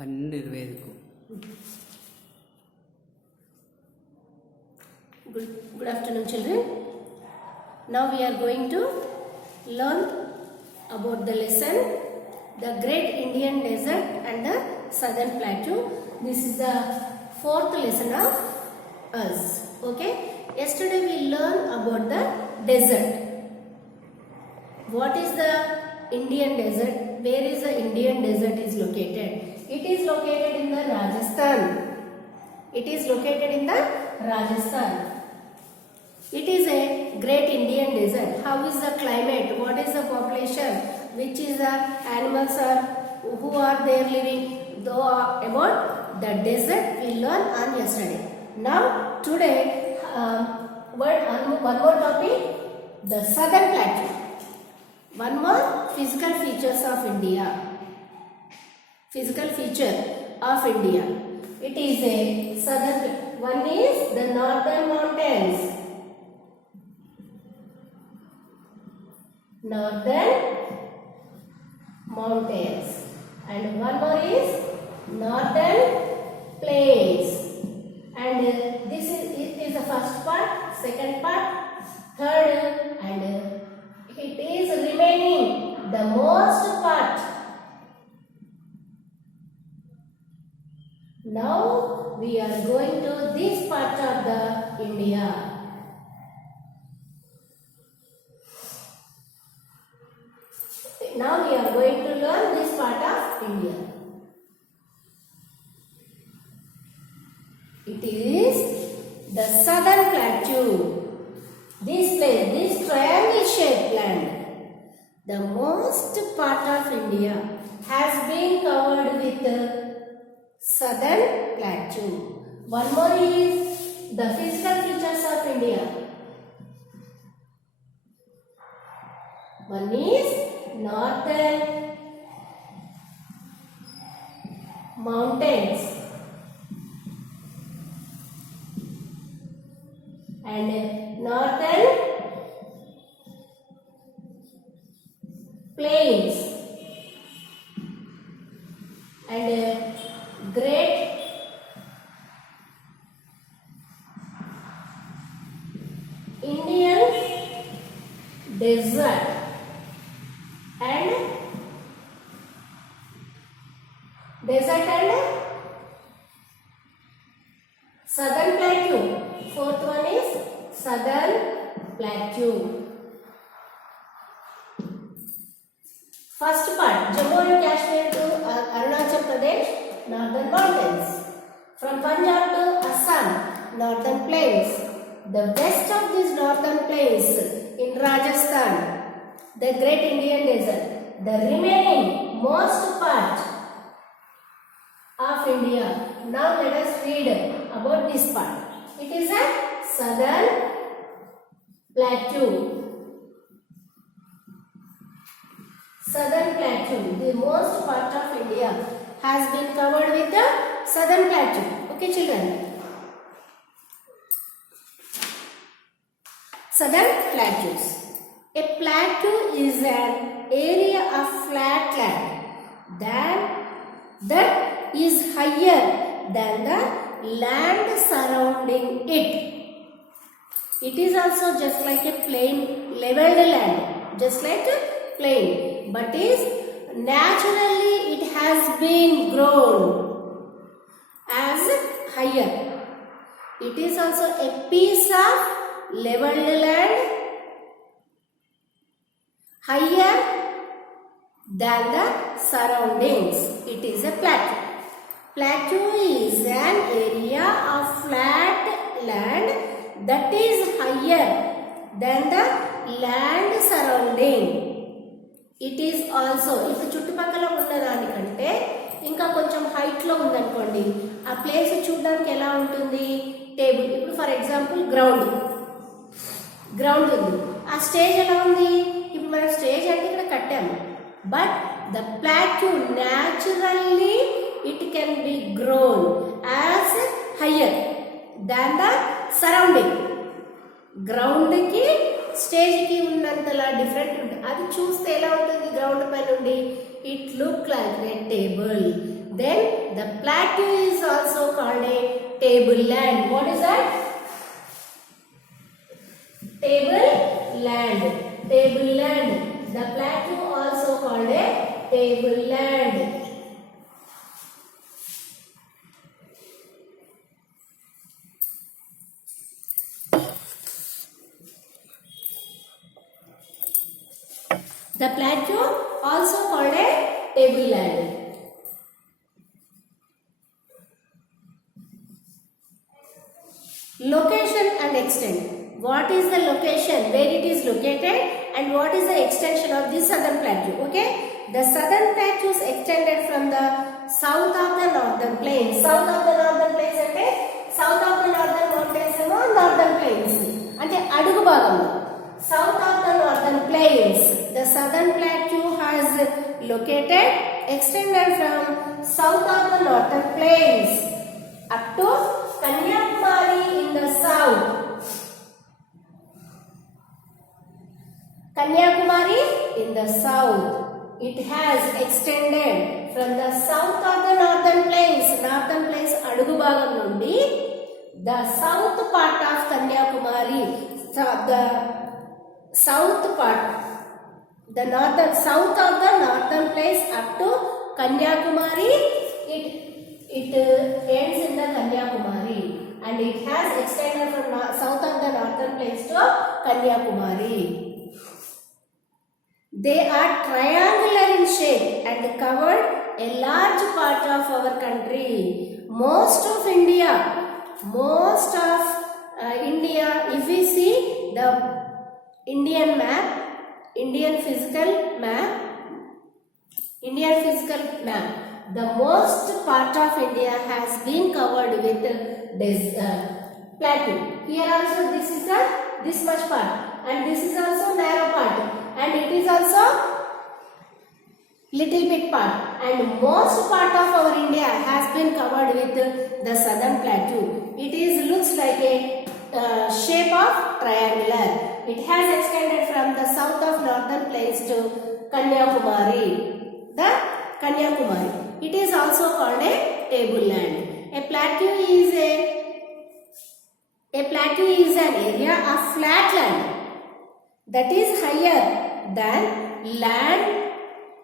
12:25కు. Good afternoon, children. Now we are going to learn about the lesson, the Great Indian Desert and the Southern Plateau. This is the fourth lesson of us. Okay. Yesterday we learned about the desert. What is the Indian desert? Where is the Indian desert is located? It is located in the Rajasthan. It is located in the Rajasthan. It is a great Indian desert. How is the climate? What is the population? Which is the animals are who are there living? Though about the desert we learned on yesterday. Now today one more topic, the Southern Plateau. One more physical features of India. Physical feature of India. It is a southern. One is the northern mountains. Northern mountains. And one more is northern plains. And this is it is the first part, second part, third, and it is remaining the most part. Now we are going to this part of the India. Now we are going to learn this part of India. It is the Southern Plateau. This place, this triangle shaped land, the most part of India has been covered with Southern Plateau. One more is the physical features of India. One is northern mountains and northern plains and great Indian desert and Southern Plateau. Fourth one is Southern Plateau. First part, Jammu and Kashmir to Arunachal Pradesh, northern mountains. From Punjab to Assam, northern plains. The west of these northern plains in Rajasthan, the Great Indian Desert. The remaining most part of India. Now let us read about this part. It is a Southern Plateau. Southern Plateau, the most part of India has been covered with the Southern Plateau. Okay, children. Southern Plateaus. A plateau is an area of flat land that is higher than the land surrounding it. It is also just like a plain leveled land, just like a plain, but is naturally it has been grown as higher. It is also a piece of leveled land higher than the surroundings. It is a plateau. Plateau is an area of flat land that is higher than the land surrounding. It is also, ఇప్పుడు చుట్టుపక్కల ఉన్నదానికంటే ఇంకా కొంచెం హైట్లో ఉందనుకోండి, ఆ place చూడడానికి ఎలా ఉంటుంది? టేబుల్. ఇప్పుడు ఫర్ ఎగ్జాంపుల్ గ్రౌండ్ ఉంది. ఆ స్టేజ్ ఎలా ఉంది? ఇప్పుడు మనం స్టేజ్ అంటే ఇక్కడ కట్టాము, but the plateau naturally it can be grown as higher than the surrounding. Ground కి స్టేజ్ కి ఉన్నంతలా డిఫరెంట్ ఉంటుంది. అది చూస్తే ఎలా ఉంటుంది? గ్రౌండ్ పై నుండి it look like a table. Then the plateau is also called a tableland. What is that? Tableland. Tableland. The plateau also called a tableland. The plateau also called a tableland. Location and extent. What is the location where it is located and what is the extension of the southern plateau? Okay, the southern plateau is extended from the south of the northern plains. South of the northern plains ante south of the northern mountains and northern plains ante adugu bhagamlo. South of the northern plains, the southern plateau has located extended from south of the northern plains up to Kanyakumari in the south. Kanyakumari in the south. It has extended from the south of the northern plains adugu bhagam nundi the south part of Kanyakumari, the south part, the northern south of the northern place up to Kanyakumari. It ends in the Kanyakumari and it has extended from south of the northern place to Kanyakumari. They are triangular in shape and covered a large part of our country. Most of India, if we see the Indian map, Indian physical map, the most part of India has been covered with this plateau. Here also this much part and this is also narrow part and it is also little bit part and most part of our India has been covered with the southern plateau. It looks like a shape of triangular. It has extended from the south of northern plains to Kanyakumari. The Kanyakumari. It is also called a tableland. A plateau is an area of flat land that is higher than land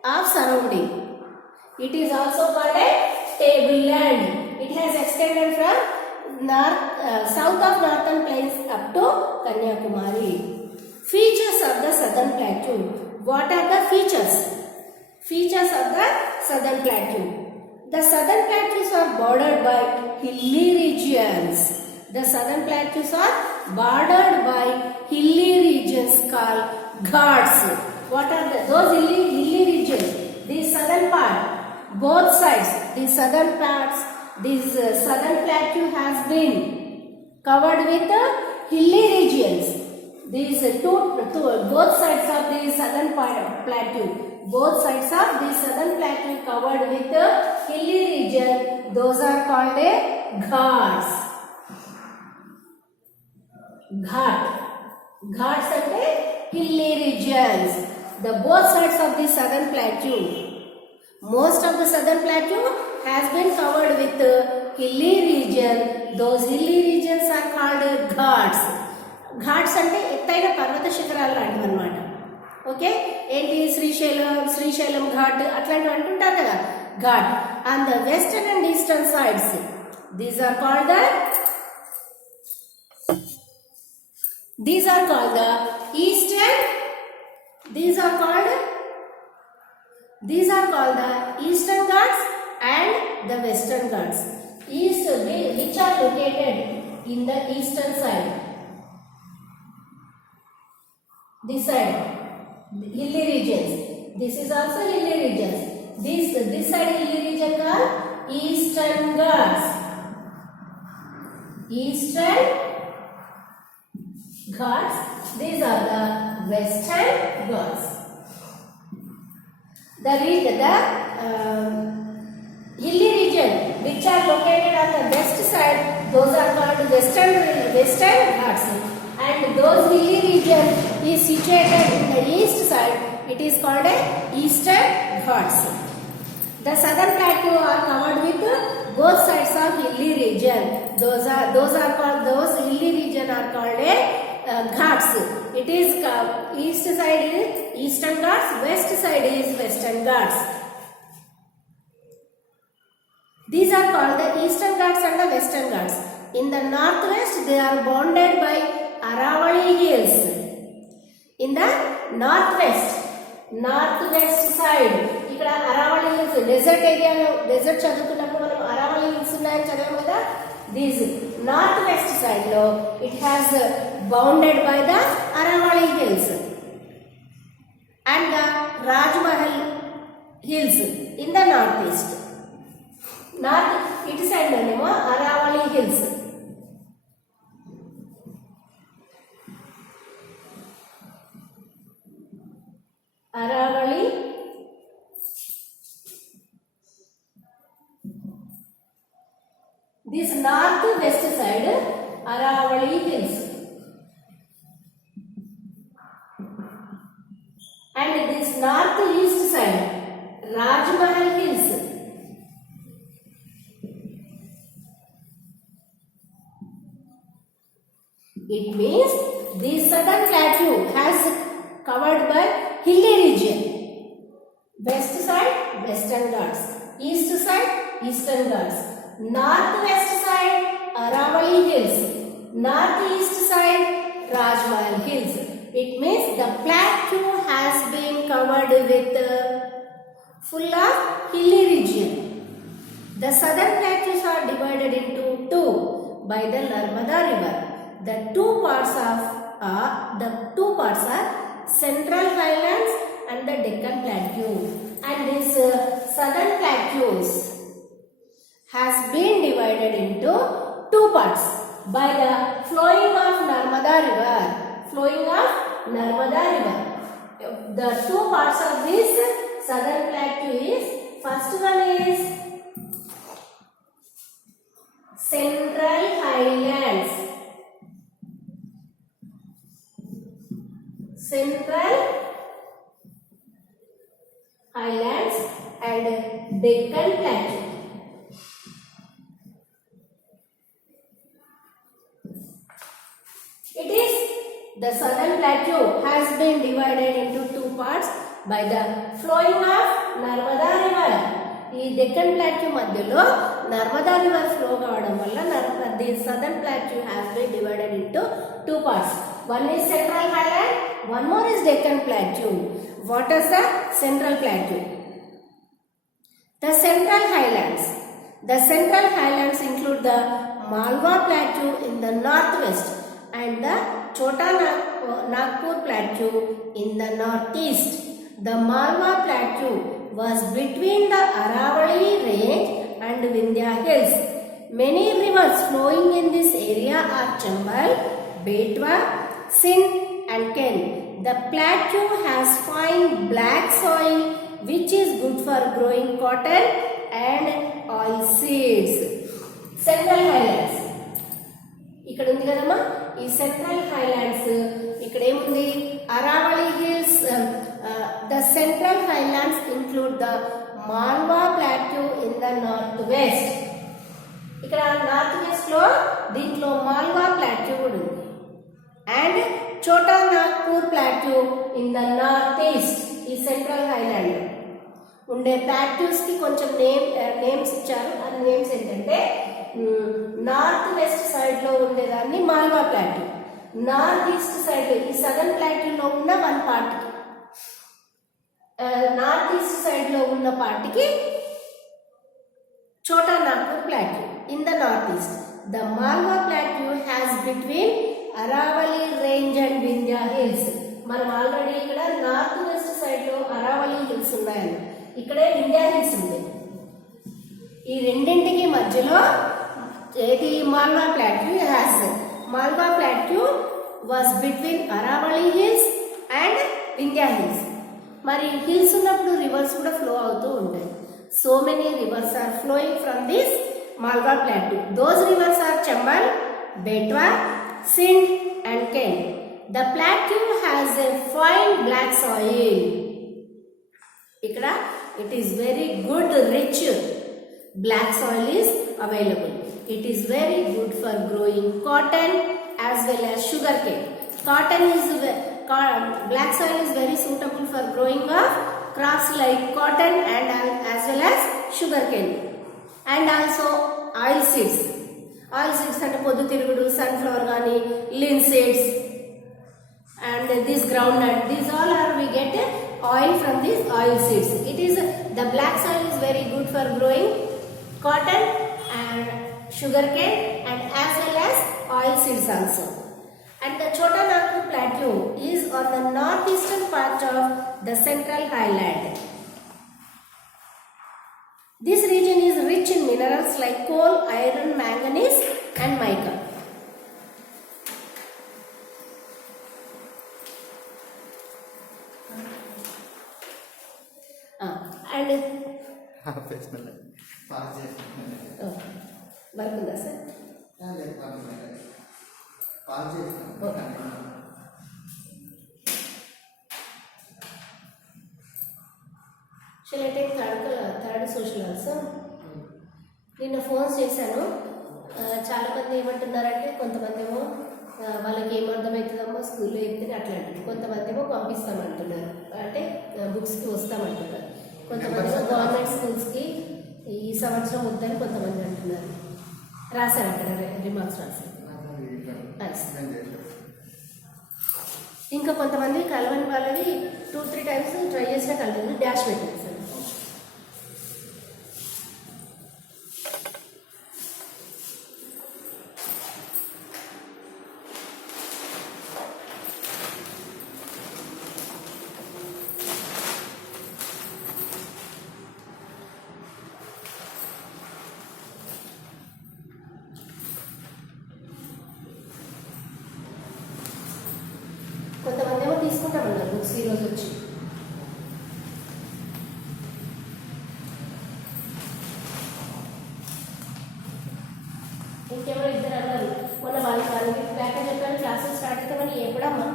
of surrounding. It is also called a tableland. It has extended from south of northern plains up to Kanyakumari. Features of the southern plateau. What are the features? Features of the southern plateau. The southern plateaus are bordered by hilly regions. The southern plateaus are bordered by hilly regions called ghats. What are those hilly regions? The southern part, both sides, the southern parts, this southern plateau has been covered with hilly regions. These both sides of the southern plateau, both sides of the southern plateau covered with hilly region. Those are called a ghats. Ghats are hilly regions. The both sides of the southern plateau. Most of the southern plateau has been covered with hilly region. Those hilly regions are called ghats. Ghats ante ettaina parvata shikaralu lantivi annamata. Okay, enti Srisailam ghat atlanti antuntaru kada, ghat. On the western and eastern sides, these are called the eastern. These are called the eastern ghats and the western ghats. Which are located in the eastern side. This side, hilly regions. This is also hilly regions. This side hilly region called eastern ghats. Eastern ghats. These are the western ghats. The hilly region which are located on the west side, those are called western ghats, and those hilly region is situated in the east side, it is called a eastern ghats. The southern plateau are covered with both sides of hilly region. Those hilly region are called ghats. It is east side is eastern ghats, west side is western ghats. These are called the eastern ghats and the western ghats. In the northwest, they are bounded by Aravali hills. In the northwest side, ఇక్కడ Aravalli hills desert ఏరియాలో desert చదువుకున్నప్పుడు మనం Aravalli hills ఉన్నాయని చదివాం కదా. These north west side లో it has bounded by the Aravalli hills and the Rajmahal hills in the north east. North ఇటు side లోనేమో Aravalli hills. Aravali this north west side Aravali hills and this north east side Rajmahal hills. It means the southern plateau has covered by hilly region. West side western ghats, east side eastern ghats, northwest side Aravali hills, northeast side Rajmahal hills. It means the plateau has been covered with full of hilly region. The southern plateaus are divided into two by the Narmada river. The two parts are Central Highlands and the Deccan Plateau, and this southern plateaus has been divided into two parts by the flowing of Narmada river. The two parts of this southern plateau is, first one is Central Highlands. Central Highlands and Deccan Plateau. It is the southern plateau has been divided into two parts by the flowing of Narmada river. ఈ Deccan plateau మధ్యలో Narmada river flow కావడం వల్ల the southern plateau has been divided into two parts. One is Central Highland, one more is Deccan Plateau. What is the Central Plateau? The Central Highlands include the Malwa Plateau in the northwest and the Chota Nagpur Plateau in the northeast. The Malwa Plateau was between the Aravali range and Vindhya hills. Many rivers flowing in this area are Chambal, Betwa, Sindh and Ken. The plateau has fine black soil which is good for growing cotton and oil seeds. Central Highlands ఇక్కడ ఉంది కదమ్మా. ఈ central highlands ఇక్కడ ఏముంది? Aravalli hills. The Central Highlands include the Malwa Plateau in the northwest. ఇక్కడ north west లో దీంట్లో Malwa plateau కూడా ఉంది అండ్ చోటా Nagpur plateau in the north east. ఈ సెంట్రల్ హైలాండ్ ఉండే ప్లాట్యూస్ కి కొంచెం నేమ్స్ ఇచ్చారు. ఆ నేమ్స్ ఏంటంటే నార్త్ వెస్ట్ సైడ్ లో ఉండేదాన్ని Malwa plateau, north east side లో ఈ సదర్న్ ప్లాట్యూలో ఉన్న వన్ పార్ట్ కి, నార్త్ ఈస్ట్ సైడ్ లో ఉన్న పార్ట్కి Chota Nagpur Plateau in the northeast. The Malwa Plateau has between Aravali range and Vindhya hills. మనం ఆల్రెడీ ఇక్కడ నార్త్ వెస్ట్ సైడ్ లో అరావళి హిల్స్ ఉన్నాయని, ఇక్కడే వింధ్యా హిల్స్ ఉంది. ఈ రెండింటికి మధ్యలో ఏది Malwa plateau has. Malwa plateau was between Aravalli hills and Vindhya hills. మరి హిల్స్ ఉన్నప్పుడు రివర్స్ కూడా ఫ్లో అవుతూ ఉంటాయి. So many rivers are flowing from this Malwa Plateau. Those rivers are Chambal, Betwa, Sindh and Ken. The plateau has a fine black soil. ఇక్కడ it is very good, rich black soil is available. It is very good for growing cotton as well as sugarcane. Black soil is very suitable for growing of crops like cotton and as well as sugarcane, and also oil seeds. Oil seeds అంటే పొద్దుతిరుగుడు, sunflower గాని, linseeds, and this groundnut. These all are we get oil from these oil seeds. It is the black soil is very good for growing cotton and sugarcane and as well as oil seeds also. And the Chota Nagpur plateau is on the northeastern part of the central highland. This region is rich in minerals like coal, iron, manganese and mica. And work unda sir? Shall I take third social also? నిన్న phones చేశాను. చాలా మంది ఏమంటున్నారంటే కొంతమంది ఏమో వాళ్ళకి ఏమర్థమవుతుందమ్మో స్కూల్లో చెప్తే అట్లాంటి, కొంతమంది ఏమో పంపిస్తామంటున్నారు, అంటే బుక్స్కి వస్తామంటున్నారు. కొంతమంది గవర్నమెంట్ స్కూల్స్కి ఈ సంవత్సరం వద్దని కొంతమంది అంటున్నారు. రాశారంటారు, రిమార్క్స్ రాశారు. ఇంకా కొంతమంది కలవని వాళ్ళవి 2-3 times ట్రై చేసినా కలవదు, డాష్ పెట్టారు సార్. కొంతమంది ఏమో తీసుకుంటామన్నారు బుక్స్ ఈరోజు వచ్చి. ఇంకెవరో ఇద్దరు అన్నారు మొన్న వాళ్ళకి ప్యాకేజ్ చెప్పాను, క్లాసెస్ స్టార్ట్ అవుతామని. ఎప్పుడమ్మా?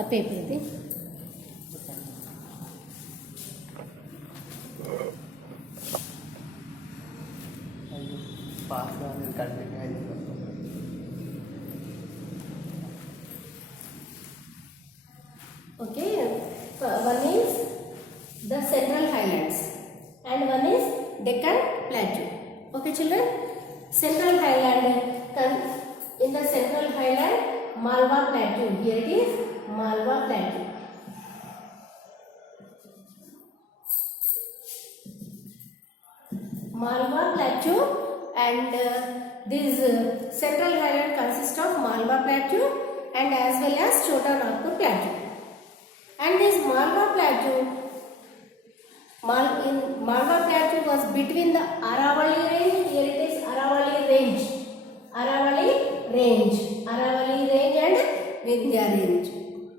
ఆ పేపర్ ఇది okay. one is the central highlands and one is Deccan plateau. Okay children, central highland, in the central highland Malwa plateau, here it is Malwa plateau. Malwa Plateau, and this Central Highland consists of Malwa Plateau and as well as Chota Nagpur Plateau. And this Malwa Plateau, Malwa Plateau was between the Aravali range. Here it is Aravali range, Aravali range and Vindhya range.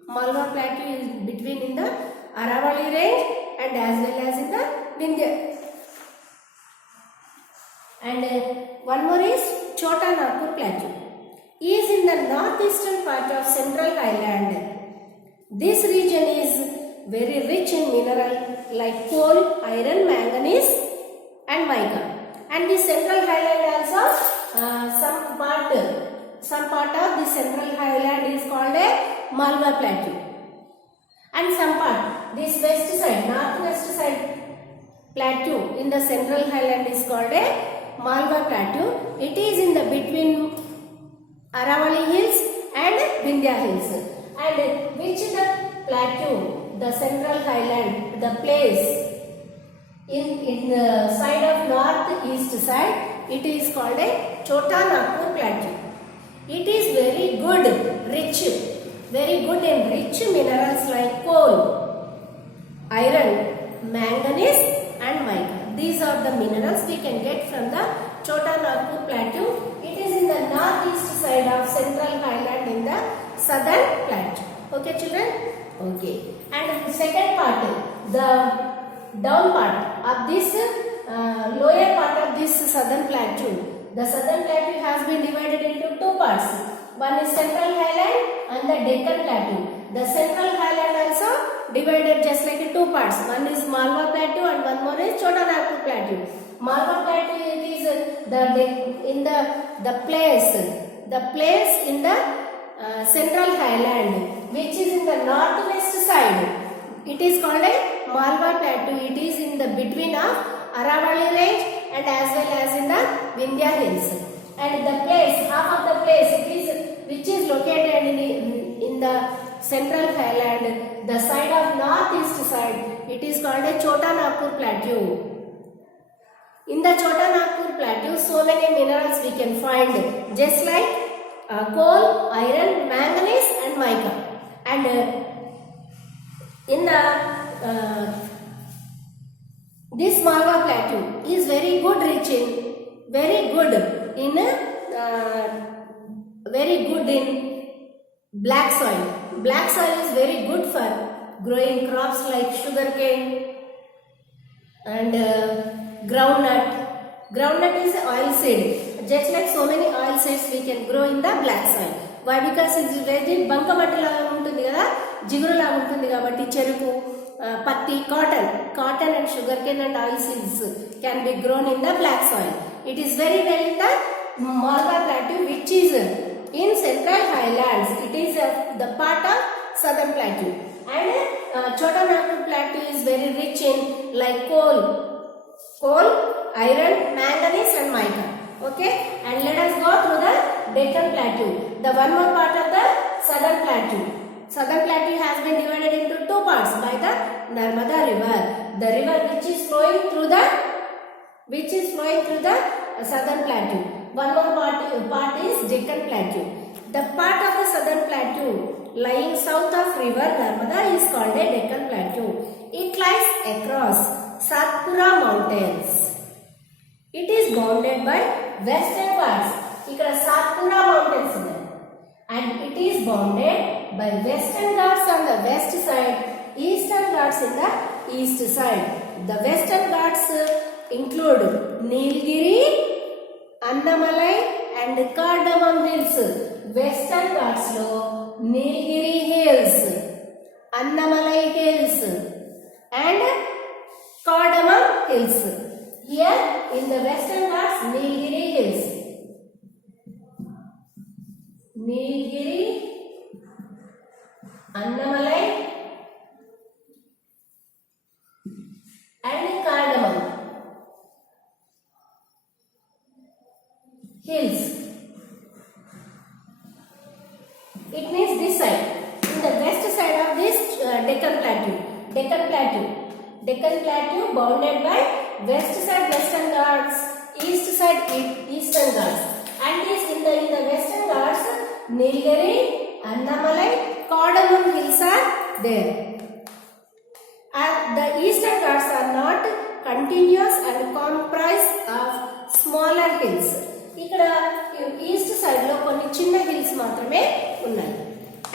Malwa Plateau is between in the Aravali range and as well as in the Vindhya. And one more is Chota Nagpur Plateau. Is in the northeastern part of Central Highland. This region is very rich in mineral like coal, iron, manganese and mica. And the Central Highland also, some part of the Central Highland is called a Malwa Plateau. And some part, this west side, northwest side plateau in the Central Highland is called a Malwa Plateau. It is in the between Aravali Hills and Vindhya Hills. And which the plateau, the Central Highland, the place in the side of northeast side, it is called a Chota Nagpur Plateau. It is very good in rich minerals like coal, iron, manganese and mica. These are the minerals we can get from the Chota Nagpur Plateau. It is in the northeast side of Central Highland in the southern plateau. Okay children? Okay. And the second part, the down part of this lower part of this southern plateau. The southern plateau has been divided into two parts. One is Central Highland and the Deccan Plateau. The Central Highland also divided just like two parts. One is Malwa Plateau and one more is Chota Nagpur Plateau. Malwa Plateau is the place in the Central Highland, which is in the northwest side. It is called a Malwa Plateau. It is in the between of Aravali range and as well as in the Vindhya Hills. And the place, half of the place, which is located in the Central Highland, the side of northeast side, it is called a Chota Nagpur Plateau. In the Chota Nagpur Plateau, so many minerals we can find, just like coal, iron, manganese and mica. And in the this Malwa Plateau is very good in black soil. Black soil is very good for growing crops like sugarcane and groundnut. Groundnut is oil seed. Just like so many oil seeds we can grow in the black soil. Why? Because it is very బంకమట్టి లాగా ఉంటుంది కదా, జిగురు లాగా ఉంటుంది కాబట్టి చెరుకు, పత్తి, cotton and sugarcane and oil seeds can be grown in the black soil. It is very well in the Malwa Plateau, which is in Central Highlands. It is the part of Southern Plateau. And Chota Nagpur Plateau is very rich in like coal, iron, manganese and mica. Okay, and let us go through the Deccan Plateau, the one more part of the Southern Plateau. Southern Plateau has been divided into two parts by the Narmada River. The river which is flowing through the Southern Plateau. One more part is Deccan Plateau. The part of the Southern Plateau lying south of river Narmada is called a Deccan Plateau. It lies across Satpura Mountains. It is bounded by Western Ghats. Ikkada Satpura Mountains unnai. And it is bounded by Western Ghats on the west side, Eastern Ghats in the east side. The Western Ghats include Nilgiri, Annamalai and Cardamom Hills. Western Ghats lo Nilgiri Hills, Annamalai Hills and Cardamom Hills. Here in the Western Ghats, Nilgiri Hills. Nilgiri, Annamalai and Cardamom Hills. It means this side. In the west side of this Deccan Plateau bounded by west side Western Ghats, east side Eastern Ghats. And is in the Western Ghats, Nilgiri, Annamalai, Cardamom hills are there. And the Eastern Ghats are not continuous and comprised of smaller hills. ఇక్కడ east side లో కొన్ని చిన్న hills మాత్రమే ఉన్నాయి.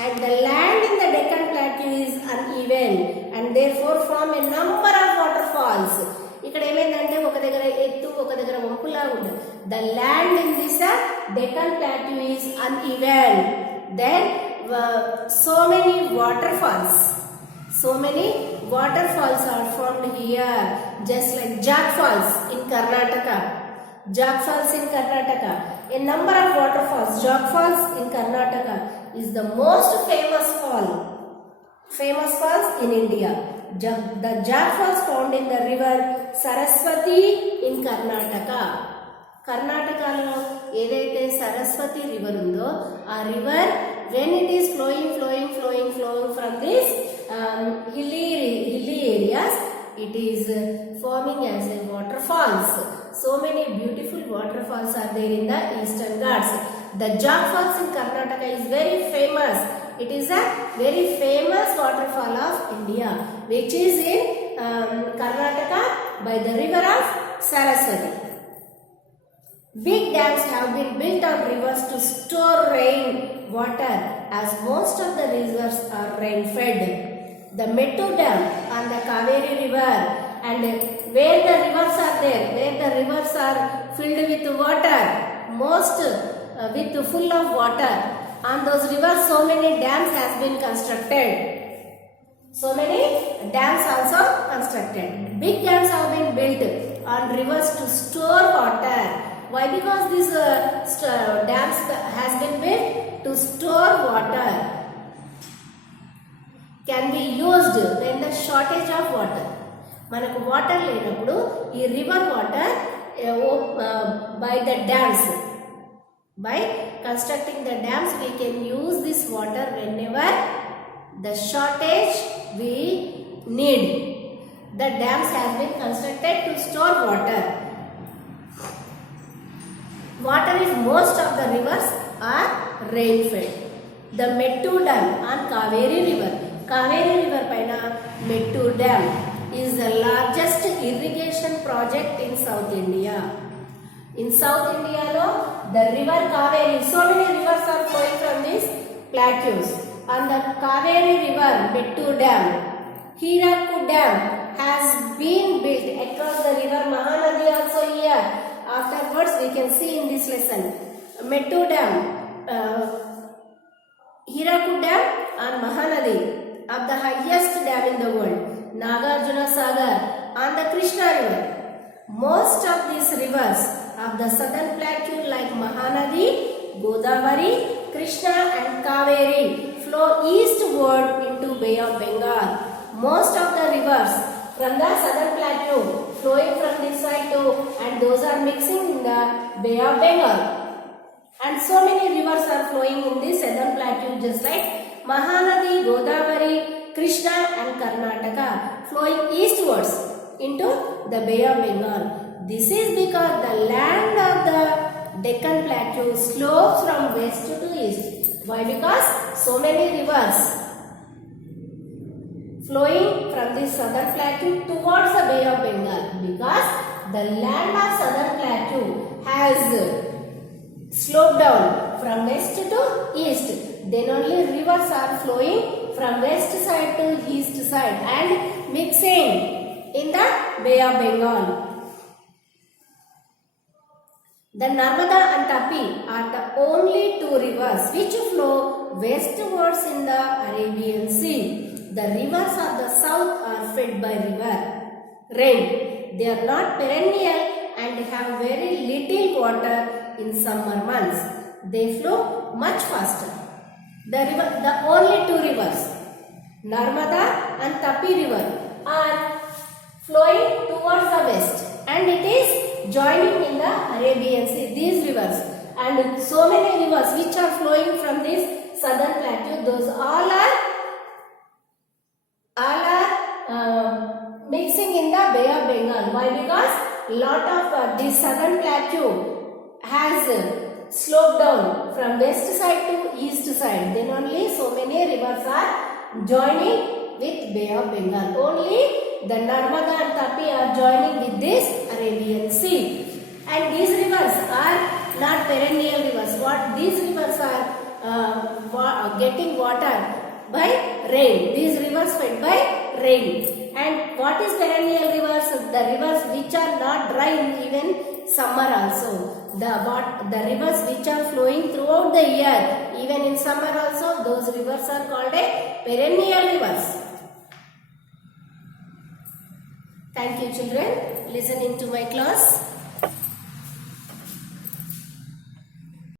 And the land in the Deccan Plateau is uneven and therefore form a number of waterfalls. ఇక్కడ ఏమైందంటే ఒక దగ్గర ఎత్తు ఒక దగ్గర వంపులా ఉంటుంది. The land in this Deccan Plateau is uneven. Then so many waterfalls are formed here, just like Jog Falls in Karnataka. A number of waterfalls. Jog Falls in Karnataka is the most famous falls in India. The Jog Falls found in the river Saraswati in Karnataka. కర్ణాటకలో ఏదైతే Saraswati river ఉందో ఆ river when it is flowing from this hilly areas, it is forming as a waterfalls. So many beautiful waterfalls are there in the Eastern Ghats. The Jog Falls in Karnataka is very famous. It is a very famous waterfall of India, which is in Karnataka by the river of Saraswati. Big dams have been built on rivers to store rain water, as most of the rivers are rain fed. The Mettur Dam on the Kaveri River, and where the rivers are there, where the rivers are filled with water, most with full of water, on those rivers so many dams has been constructed. So many dams also constructed. Big dams have been built on rivers to store water. Why? Because these dams has been built to store water. Can be used when the shortage of water. మనకు water లేనప్పుడు ఈ river water by the dams, by constructing the dams we can use this water whenever the shortage we need. The dams have been constructed to store water. Water is most of the rivers are rain fed. The Mettur Dam on Kaveri River. Kaveri River paina Mettur Dam is the largest irrigation project in South India. In South India, the river Kaveri, so many rivers are flowing from these plateaus. On the Kaveri River, Mettur Dam, Hirakud Dam has been built across the river Mahanadi also here. Afterwards, we can see in this lesson. Mettur Dam, Hirakud Dam on Mahanadi, of the highest dam in the world. Nagarjuna Sagar on the Krishna River. Most of these rivers of the southern plateau like Mahanadi, Godavari, Krishna and Kaveri flow eastward into Bay of Bengal. Most of the rivers from the southern plateau flowing from this side too, and those are mixing in the Bay of Bengal. And so many rivers are flowing in this southern plateau, just like Mahanadi, Godavari, Krishna and Karnataka flowing eastwards into the Bay of Bengal. This is because the land of the Deccan Plateau slopes from west to east. Why? Because so many rivers flowing from the southern plateau towards the Bay of Bengal. Because the land of southern plateau has sloped down from west to east. Then only rivers are flowing from west side to east side and mixing in the Bay of Bengal. The Narmada and Tapi are the only two rivers which flow westwards in the Arabian Sea. The rivers of the south are fed by rain. They are not perennial and have very little water in summer months. They flow much faster. The only two rivers, Narmada and Tapi river, are flowing towards the west, and it is joining in the Arabian Sea, these rivers. And so many rivers which are flowing from this southern plateau, those all are mixing in the Bay of Bengal. Why? Because lot of the southern plateau has sloped down from west side to east side. Then only so many rivers are joining with Bay of Bengal. Only the Narmada and Tapi are joining with this Arabian Sea. And these rivers are not perennial rivers. What these rivers are getting water by rain. These rivers fed by rain. And what is perennial rivers? The rivers which are not dry in even summer also. The rivers which are flowing throughout the year, even in summer also, those rivers are called a perennial rivers. Thank you children, listening to my class.